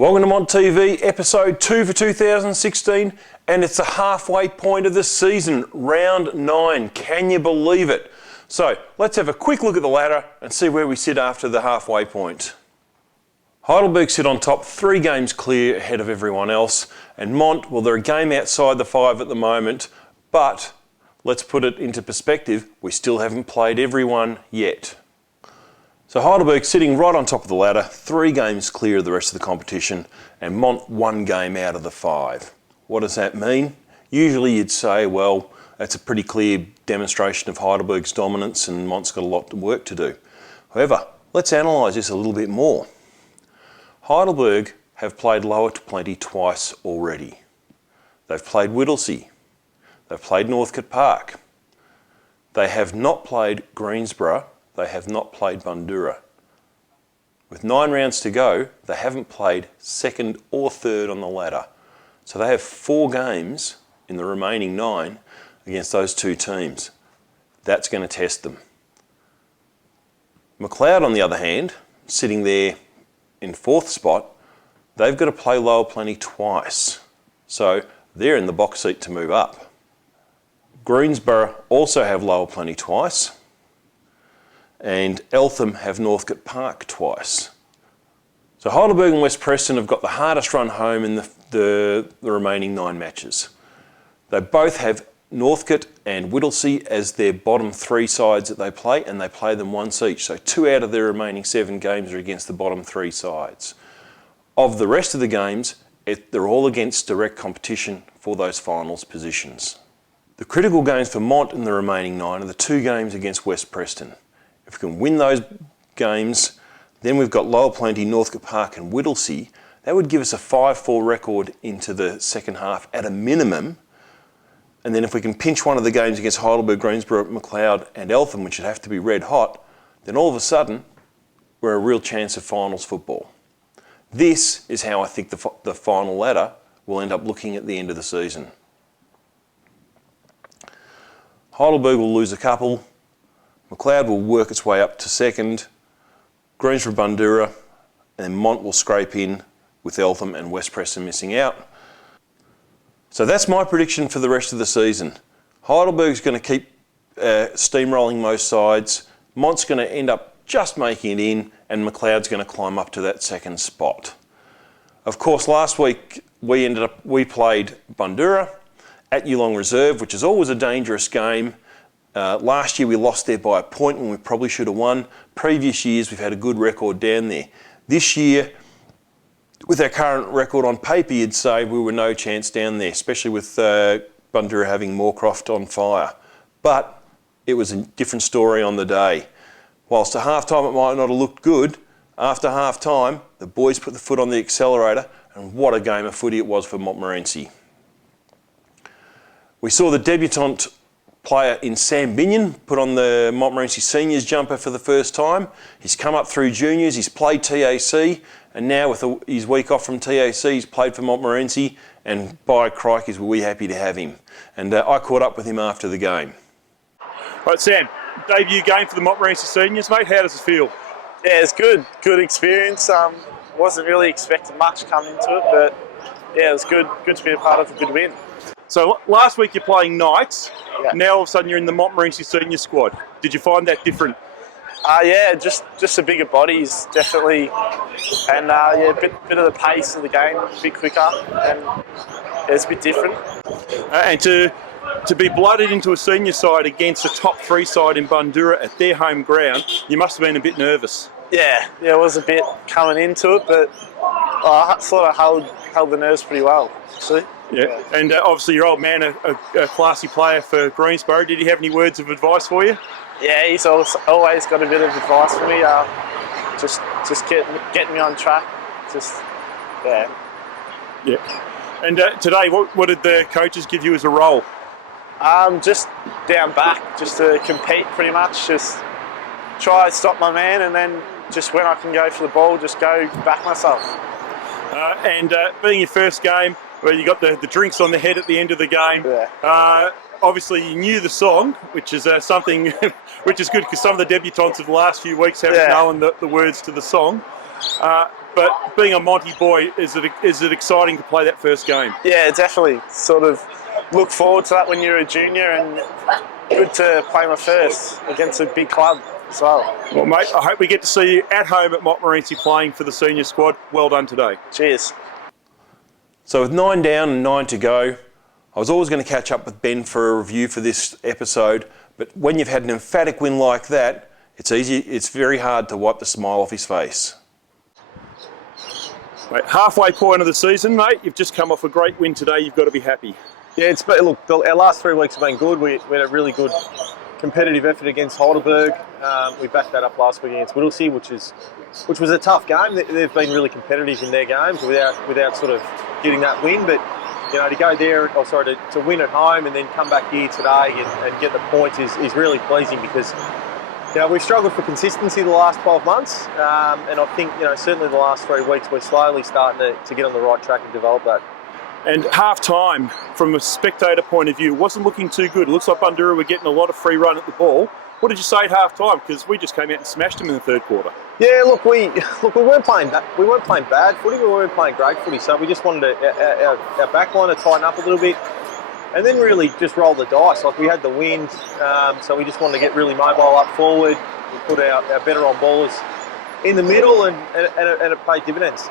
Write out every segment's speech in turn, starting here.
Welcome to Mont TV, episode 2 for 2016, and it's the halfway point of the season, round 9. Can you believe it? So let's have a quick look at the ladder and see where we sit after the halfway point. Heidelberg sit on top, 3 games clear ahead of everyone else, and Mont, well, they're a game outside the 5 at the moment, but let's put it into perspective, we still haven't played everyone yet. So Heidelberg sitting right on top of the ladder, 3 games clear of the rest of the competition, and Mont 1 game out of the 5. What does that mean? Usually you'd say, well, that's a pretty clear demonstration of Heidelberg's dominance and Mont's got a lot of work to do. However, let's analyse this a little bit more. Heidelberg have played Lower to Plenty twice already. They've played Whittlesea. They've played Northcote Park. They have not played Greensborough. They have not played Bundoora. With 9 rounds to go, they haven't played second or third on the ladder. So they have 4 games in the remaining 9 against those 2 teams. That's going to test them. McLeod, on the other hand, sitting there in 4th spot, they've got to play Lower Plenty twice. So they're in the box seat to move up. Greensborough also have Lower Plenty twice, and Eltham have Northcote Park twice. So Heidelberg and West Preston have got the hardest run home in the remaining 9 matches. They both have Northcote and Whittlesea as their bottom 3 sides that they play, and they play them once each. So 2 out of their remaining 7 games are against the bottom 3 sides. Of the rest of the games, they're all against direct competition for those finals positions. The critical games for Mont in the remaining 9 are the 2 games against West Preston. If we can win those games, then we've got Lower Plenty, Northcote Park and Whittlesea. That would give us a 5-4 record into the second half at a minimum. And then if we can pinch one of the games against Heidelberg, Greensborough, McLeod and Eltham, which would have to be red hot, then all of a sudden we're a real chance of finals football. This is how I think the final ladder will end up looking at the end of the season. Heidelberg will lose a couple. McLeod will work its way up to second, Greensborough, Bundoora, and Mont will scrape in with Eltham and West Preston missing out. So that's my prediction for the rest of the season. Heidelberg's going to keep steamrolling most sides, Mont's going to end up just making it in, and McLeod's going to climb up to that second spot. Of course, last week we played Bundoora at Geelong Reserve, which is always a dangerous game. Last year we lost there by a point when we probably should have won. Previous years we've had a good record down there. This year, with our current record on paper, you'd say we were no chance down there, especially with Bundoora having Moorcroft on fire. But it was a different story on the day. Whilst at half-time it might not have looked good, after half-time the boys put the foot on the accelerator, and what a game of footy it was for Montmorency. We saw the debutant player in Sam Binion put on the Montmorency Seniors jumper for the first time. He's come up through juniors, he's played TAC, and now with his week off from TAC, he's played for Montmorency, and by crikey, were we happy to have him. And I caught up with him after the game. Right, Sam, debut game for the Montmorency Seniors, mate. How does it feel? Yeah, it's good. Good experience. Wasn't really expecting much coming into it, but yeah, it was good. Good to be a part of a good win. So last week you're playing Knights. Yeah. Now all of a sudden you're in the Montmorency Senior squad. Did you find that different? Yeah, just a bigger bodies, definitely, and yeah, a bit of the pace of the game, a bit quicker, and yeah, it's a bit different. And to be blooded into a senior side against a top 3 side in Bundoora at their home ground, you must have been a bit nervous. Yeah, it was a bit coming into it, but I sort of held the nerves pretty well, actually. Yeah, and obviously your old man, a classy player for Greensborough. Did he have any words of advice for you? Yeah, he's always got a bit of advice for me. Just getting me on track. Yeah. And today, what did the coaches give you as a role? Just down back, just to compete pretty much. Just try to stop my man, and then just when I can go for the ball, just go back myself. And being your first game, where you got the drinks on the head at the end of the game. Yeah. Obviously, you knew the song, which is something which is good because some of the debutants of the last few weeks haven't known the words to the song. But being a Monty boy, is it exciting to play that first game? Yeah, definitely. Sort of look forward to that when you're a junior, and good to play my first against a big club as well. Well, mate, I hope we get to see you at home at Montmorency playing for the senior squad. Well done today. Cheers. So with 9 down and 9 to go, I was always going to catch up with Ben for a review for this episode, but when you've had an emphatic win like that, it's very hard to wipe the smile off his face. Mate, halfway point of the season, mate. You've just come off a great win today. You've got to be happy. Yeah, look, our last 3 weeks have been good. We had a really good competitive effort against Heidelberg. We backed that up last week against Whittlesea, which was a tough game. They've been really competitive in their games without sort of getting that win. But to go there, to win at home and then come back here today and get the points is really pleasing, because we've struggled for consistency the last 12 months, and I think certainly the last 3 weeks we're slowly starting to get on the right track and develop that. And half-time, from a spectator point of view, wasn't looking too good. It looks like Bundoora were getting a lot of free run at the ball. What did you say at half-time? Because we just came out and smashed them in the third quarter. Yeah, look, we weren't playing bad footy. We weren't playing great footy. So we just wanted our back line to tighten up a little bit, and then really just roll the dice. Like, we had the wind, so we just wanted to get really mobile up forward. We put our better on ballers in the middle, and it paid dividends.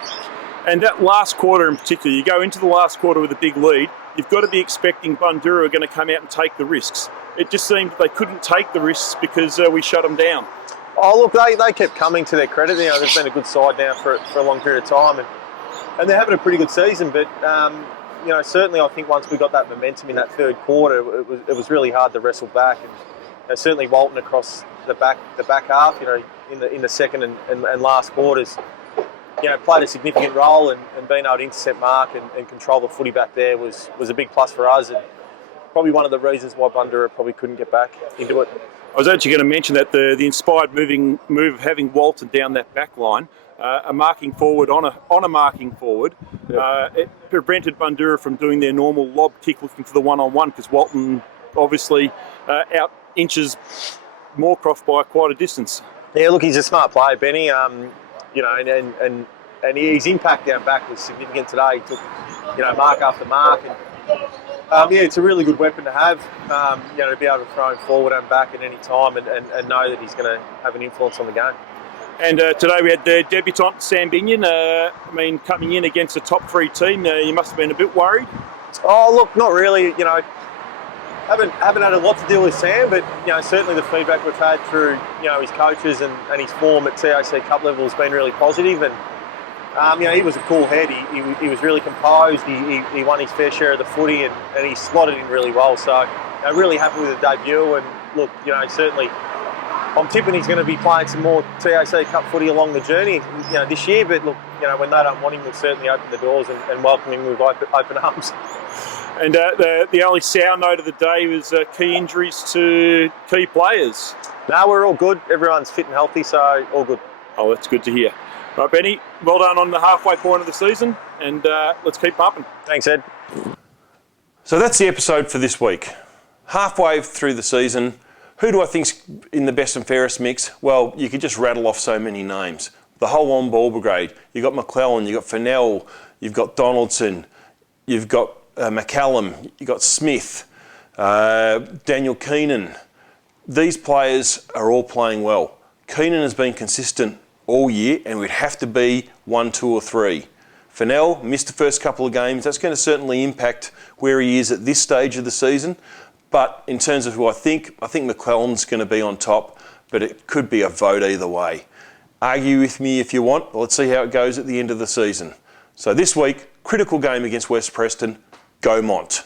And that last quarter in particular, you go into the last quarter with a big lead, you've got to be expecting Bundoora are going to come out and take the risks. It just seemed they couldn't take the risks because we shut them down. Oh, look, they kept coming, to their credit. They've been a good side now for a long period of time, and they're having a pretty good season. But certainly I think once we got that momentum in that third quarter, it was really hard to wrestle back. And certainly Walton across the back half, in the second and last quarters, played a significant role, and being able to intercept mark and control the footy back there was a big plus for us, and probably one of the reasons why Bundoora probably couldn't get back into it. I was actually going to mention that the inspired move of having Walton down that back line, a marking forward on a marking forward, it prevented Bundoora from doing their normal lob kick looking for the one-on-one, because Walton obviously out inches Moorcroft by quite a distance. Yeah, look, he's a smart player, Benny. And his impact down back was significant today. He took, mark after mark, and it's a really good weapon to have. To be able to throw him forward and back at any time, and know that he's going to have an influence on the game. And today we had the debutant Sam Binion. Coming in against a top 3 team, you must have been a bit worried. Oh, look, not really. Haven't had a lot to deal with Sam, but certainly the feedback we've had through his coaches and his form at TAC Cup level has been really positive. And he was a cool head. He was really composed. He won his fair share of the footy, and he slotted in really well. So really happy with the debut. And look, certainly I'm tipping he's going to be playing some more TAC Cup footy along the journey, this year. But look, when they don't want him, we'll certainly open the doors and welcome him with open arms. And the only sour note of the day was key injuries to key players. No, we're all good. Everyone's fit and healthy, so all good. Oh, that's good to hear. Right, Benny, well done on the halfway point of the season, and let's keep pumping. Thanks, Ed. So that's the episode for this week. Halfway through the season, who do I think's in the best and fairest mix? Well, you could just rattle off so many names. The whole on-ball brigade. You've got McClellan, you've got Fennell, you've got Donaldson, you've got McCallum, you've got Smith, Daniel Keenan. These players are all playing well. Keenan has been consistent all year, and we'd have to be 1, 2 or 3. Fennell missed the first couple of games. That's going to certainly impact where he is at this stage of the season. But in terms of who I think McClellan's going to be on top, but it could be a vote either way. Argue with me if you want. Let's see how it goes at the end of the season. So this week, critical game against West Preston. Go Mont.